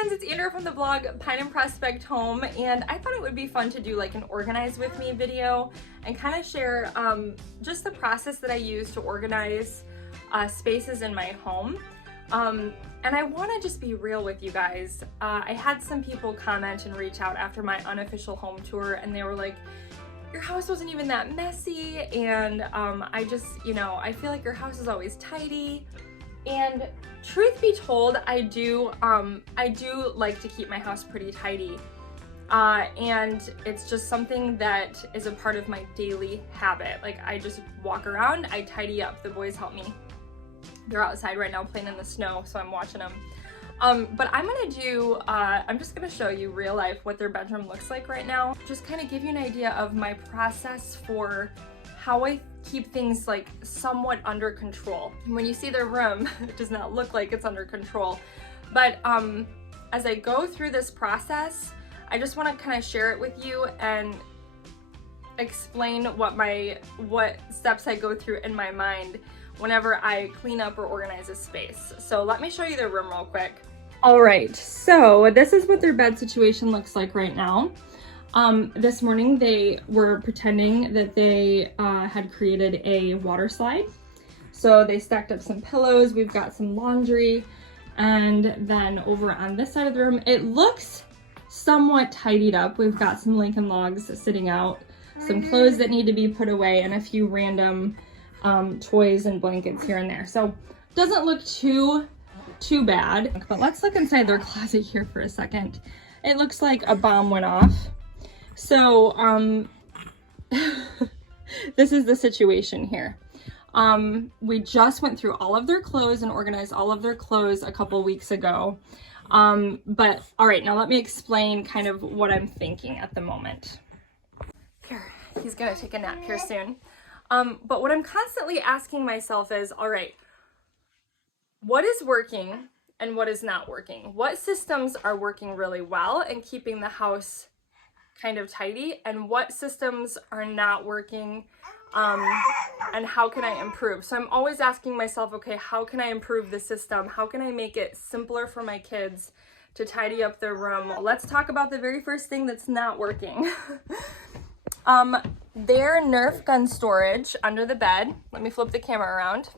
friends, it's Andrea from the blog Pine and Prospect Home, and I thought it would be fun to do like an organize with me video and kind of share just the process that I use to organize spaces in my home. And I want to just be real with you guys. I had some people comment and reach out after my unofficial home tour, and they were like, your house wasn't even that messy, and I just, I feel like your house is always tidy. And truth be told, I do like to keep my house pretty tidy. And it's just something that is a part of my daily habit. Like, I just walk around, I tidy up. The boys help me. They're outside right now playing in the snow, so I'm watching them. But I'm just gonna show you real life what their bedroom looks like right now. Just kind of give you an idea of my process for how I keep things like somewhat under control. When you see their room, it does not look like it's under control. But as I go through this process, I just want to kind of share it with you and explain what steps I go through in my mind whenever I clean up or organize a space. So let me show you their room real quick. All right, so this is what their bed situation looks like right now. This morning they were pretending that they had created a water slide. So they stacked up some pillows, we've got some laundry, and then over on this side of the room, it looks somewhat tidied up. We've got some Lincoln logs sitting out, some clothes that need to be put away, and a few random toys and blankets here and there. So doesn't look too bad, but let's look inside their closet here for a second. It looks like a bomb went off. So this is the situation here. We just went through all of their clothes and organized all of their clothes a couple weeks ago. But all right, now let me explain kind of what I'm thinking at the moment. Here, he's gonna take a nap here soon. But what I'm constantly asking myself is, all right, what is working and what is not working? What systems are working really well and keeping the house kind of tidy, and what systems are not working, and how can I improve? So I'm always asking myself, okay, how can I improve the system? How can I make it simpler for my kids to tidy up their room? Let's talk about the very first thing that's not working. Their Nerf gun storage under the bed. Let me flip the camera around.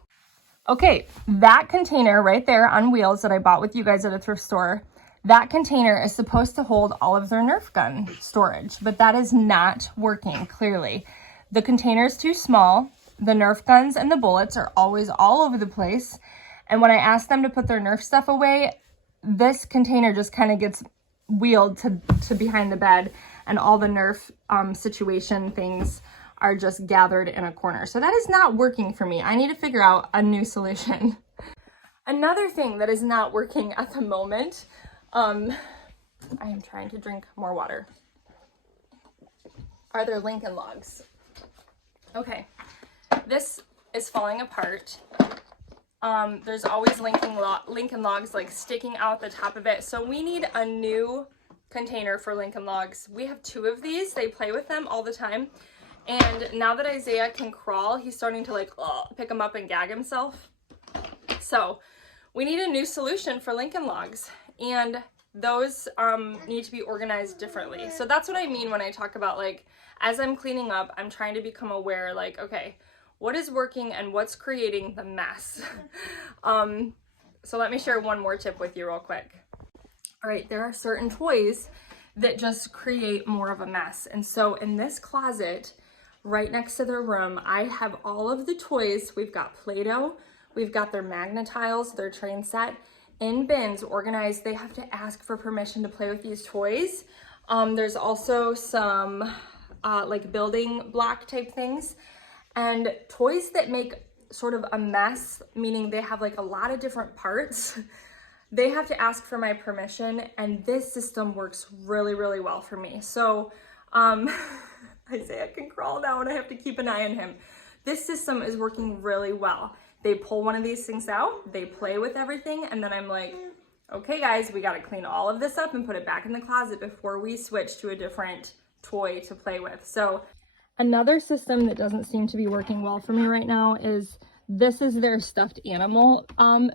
Okay, that container right there on wheels that I bought with you guys at a thrift store, that container is supposed to hold all of their Nerf gun storage, but that is not working, clearly. The container is too small. The Nerf guns and the bullets are always all over the place. And when I ask them to put their Nerf stuff away, this container just kind of gets wheeled to behind the bed, and all the Nerf situation things are just gathered in a corner. So that is not working for me. I need to figure out a new solution. Another thing that is not working at the moment, I am trying to drink more water, are their Lincoln logs. Okay, this is falling apart. There's always Lincoln logs like sticking out the top of it. So we need a new container for Lincoln logs. We have 2 of these. They play with them all the time. And now that Isaiah can crawl, he's starting to like pick them up and gag himself. So we need a new solution for Lincoln logs, and those need to be organized differently. So that's what I mean when I talk about, like, as I'm cleaning up, I'm trying to become aware, like, okay, what is working and what's creating the mess? So let me share one more tip with you real quick. All right, there are certain toys that just create more of a mess. And so in this closet, right next to their room, I have all of the toys. We've got Play-Doh, we've got their Magna-Tiles, their train set, in bins organized. They have to ask for permission to play with these toys. There's also some like building block type things, and toys that make sort of a mess, meaning they have like a lot of different parts. They have to ask for my permission, and this system works really, really well for me. So Isaiah can crawl now and I have to keep an eye on him. This system is working really well. They pull one of these things out, they play with everything, and then I'm like, okay guys, we gotta clean all of this up and put it back in the closet before we switch to a different toy to play with. So another system that doesn't seem to be working well for me right now is this is their stuffed animal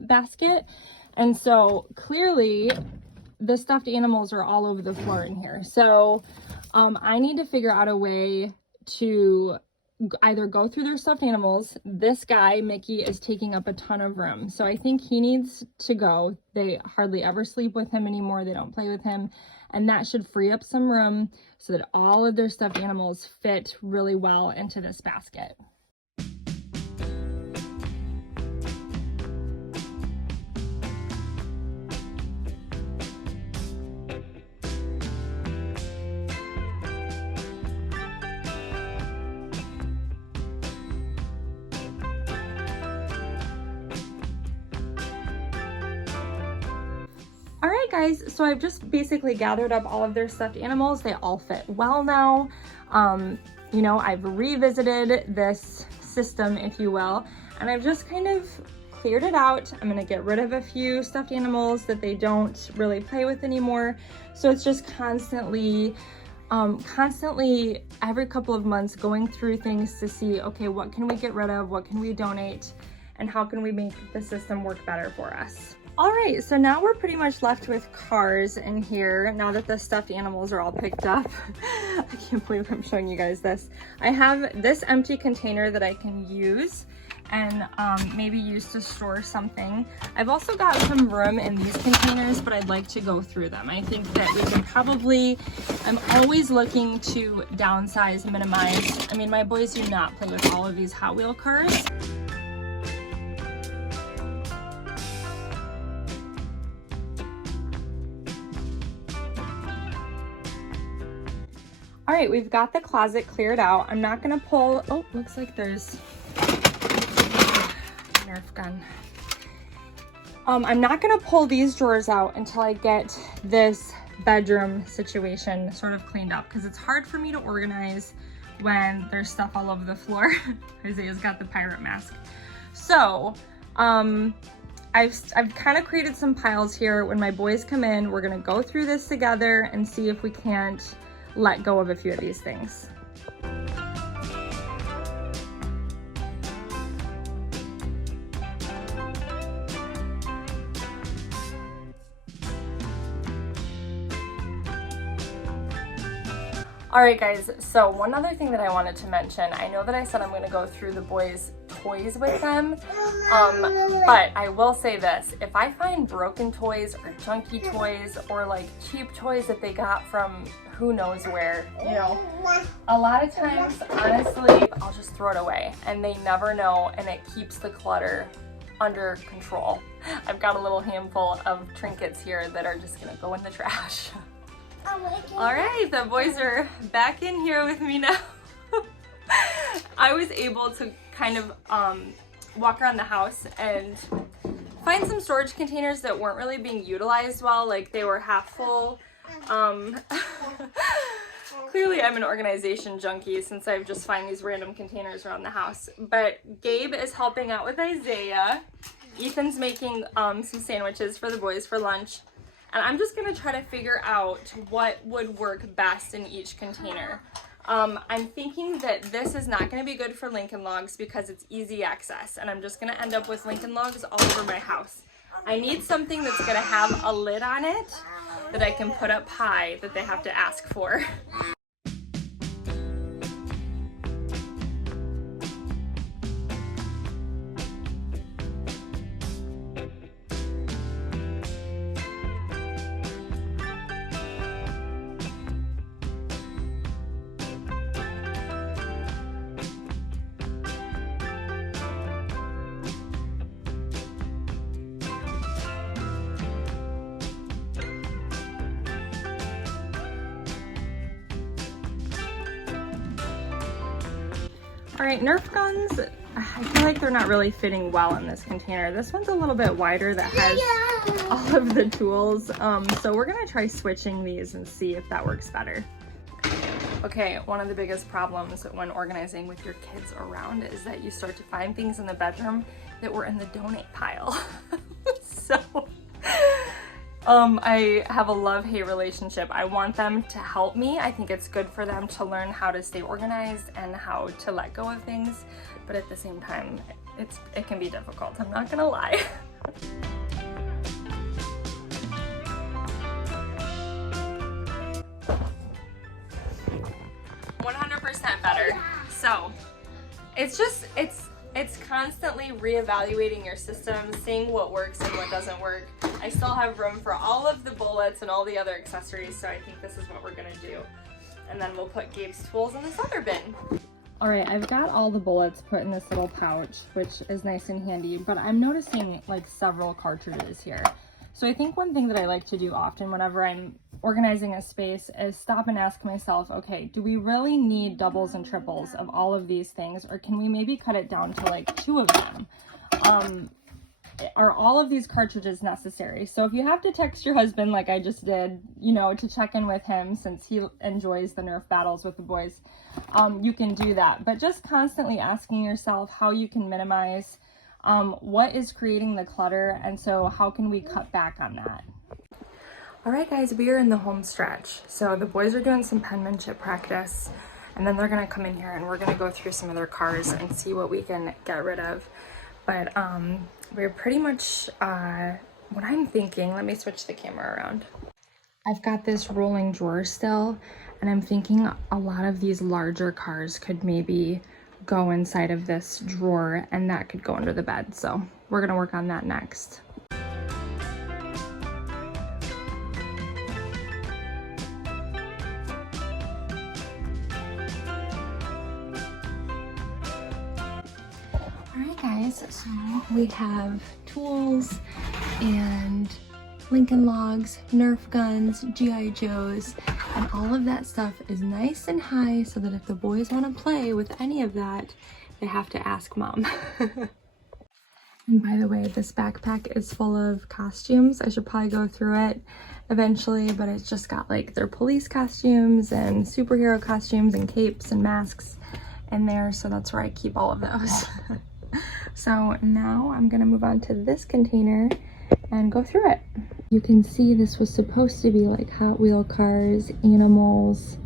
basket. And so clearly the stuffed animals are all over the floor in here. So I need to figure out a way to either go through their stuffed animals. This guy, Mickey, is taking up a ton of room. So I think he needs to go. They hardly ever sleep with him anymore. They don't play with him. And that should free up some room so that all of their stuffed animals fit really well into this basket. All right, guys, so I've just basically gathered up all of their stuffed animals. They all fit well now. You know, I've revisited this system, if you will, and I've just kind of cleared it out. I'm gonna get rid of a few stuffed animals that they don't really play with anymore. So it's just constantly every couple of months going through things to see, okay, what can we get rid of? What can we donate? And how can we make the system work better for us? All right, so now we're pretty much left with cars in here now that the stuffed animals are all picked up. I can't believe I'm showing you guys this. I have this empty container that I can use and maybe use to store something. I've also got some room in these containers, but I'd like to go through them. I think that we can probably, I'm always looking to downsize, minimize. I mean, my boys do not play with all of these Hot Wheel cars. All right, we've got the closet cleared out. I'm not gonna pull, oh, looks like there's Nerf gun. I'm not gonna pull these drawers out until I get this bedroom situation sort of cleaned up because it's hard for me to organize when there's stuff all over the floor. Isaiah's got the pirate mask. So, I've kind of created some piles here. When my boys come in, we're gonna go through this together and see if we can't let go of a few of these things. All right, guys, so one other thing that I wanted to mention, I know that I said I'm gonna go through the boys' toys with them, but I will say this, if I find broken toys or junky toys or like cheap toys that they got from who knows where, you know, a lot of times, honestly, I'll just throw it away and they never know and it keeps the clutter under control. I've got a little handful of trinkets here that are just gonna go in the trash. All right, the boys are back in here with me now. I was able to kind of walk around the house and find some storage containers that weren't really being utilized well, like they were half full. Clearly I'm an organization junkie since I just find these random containers around the house. But Gabe is helping out with Isaiah. Ethan's making some sandwiches for the boys for lunch. And I'm just gonna try to figure out what would work best in each container. I'm thinking that this is not gonna be good for Lincoln Logs because it's easy access and I'm just gonna end up with Lincoln Logs all over my house. I need something that's gonna have a lid on it that I can put up high that they have to ask for. All right, Nerf guns, I feel like they're not really fitting well in this container. This one's a little bit wider that has all of the tools. So we're gonna try switching these and see if that works better. Okay, one of the biggest problems when organizing with your kids around is that you start to find things in the bedroom that were in the donate pile. So, I have a love-hate relationship. I want them to help me. I think it's good for them to learn how to stay organized and how to let go of things. But at the same time, it can be difficult. I'm not gonna lie. So it's constantly reevaluating your system, seeing what works and what doesn't work. I still have room for all of the bullets and all the other accessories, so I think this is what we're gonna do. And then we'll put Gabe's tools in this other bin. All right, I've got all the bullets put in this little pouch, which is nice and handy, but I'm noticing like several cartridges here. So I think one thing that I like to do often whenever I'm organizing a space is stop and ask myself, okay, do we really need doubles and triples of all of these things, or can we maybe cut it down to like 2 of them? Are all of these cartridges necessary? So if you have to text your husband like I just did, you know, to check in with him since he enjoys the Nerf battles with the boys, you can do that. But just constantly asking yourself how you can minimize what is creating the clutter, and so how can we cut back on that? All right, guys, we are in the home stretch. So the boys are doing some penmanship practice, and then they're gonna come in here and we're gonna go through some of their cars and see what we can get rid of. But we're pretty much, what I'm thinking, let me switch the camera around. I've got this rolling drawer still, and I'm thinking a lot of these larger cars could maybe go inside of this drawer, and that could go under the bed. So we're gonna work on that next. Alright guys, so we have tools and Lincoln Logs, Nerf guns, G.I. Joes, and all of that stuff is nice and high so that if the boys want to play with any of that, they have to ask mom. And by the way, this backpack is full of costumes. I should probably go through it eventually, but it's just got like their police costumes and superhero costumes and capes and masks in there, so that's where I keep all of those. So now I'm gonna move on to this container and go through it. You can see this was supposed to be like Hot Wheel cars, animals,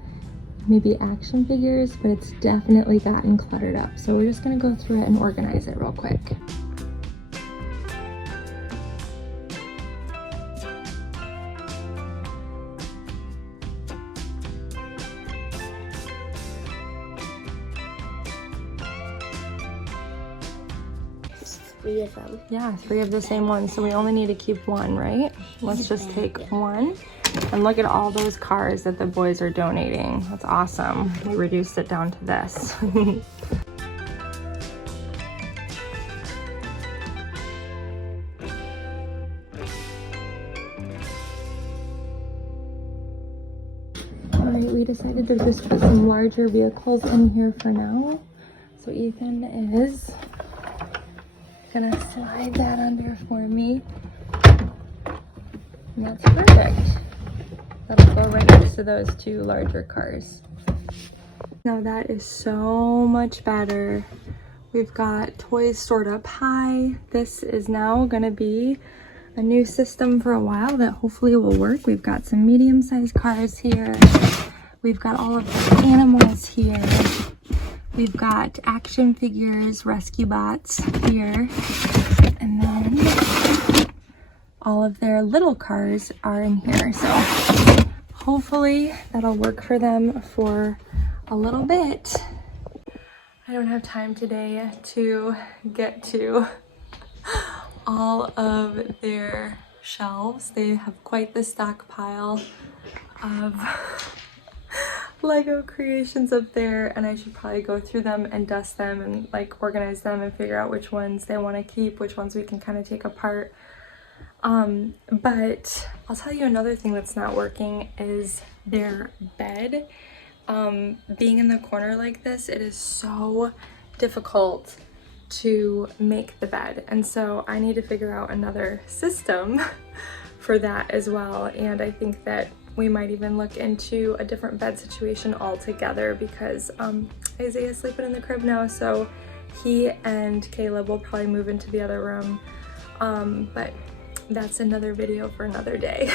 maybe action figures, but it's definitely gotten cluttered up. So we're just gonna go through it and organize it real quick. Three of them. Yeah, 3 of the same ones, so we only need to keep 1, right? Let's just take 1. And look at all those cars that the boys are donating. That's awesome. We reduced it down to this. Alright, we decided to just put some larger vehicles in here for now. So Ethan is gonna slide that under for me. And that's perfect. That'll go right next to those 2 larger cars. Now that is so much better. We've got toys stored up high. This is now gonna be a new system for a while that hopefully will work. We've got some medium-sized cars here. We've got all of the animals here. We've got action figures, rescue bots here, and then all of their little cars are in here. So hopefully that'll work for them for a little bit. I don't have time today to get to all of their shelves. They have quite the stockpile of Lego creations up there, and I should probably go through them and dust them and like organize them and figure out which ones they want to keep, which ones we can kind of take apart. But I'll tell you another thing that's not working is their bed. Being in the corner like this, it is so difficult to make the bed, and so I need to figure out another system for that as well. And I think that we might even look into a different bed situation altogether, because Isaiah's sleeping in the crib now, so he and Caleb will probably move into the other room. But that's another video for another day.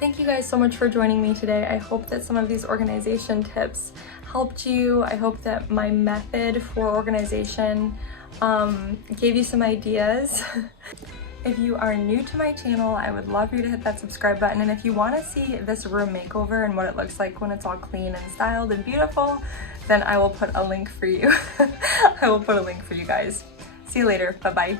Thank you guys so much for joining me today. I hope that some of these organization tips helped you. I hope that my method for organization gave you some ideas. If you are new to my channel, I would love for you to hit that subscribe button. And if you want to see this room makeover and what it looks like when it's all clean and styled and beautiful, then I will put a link for you. I will put a link for you guys. See you later. Bye-bye.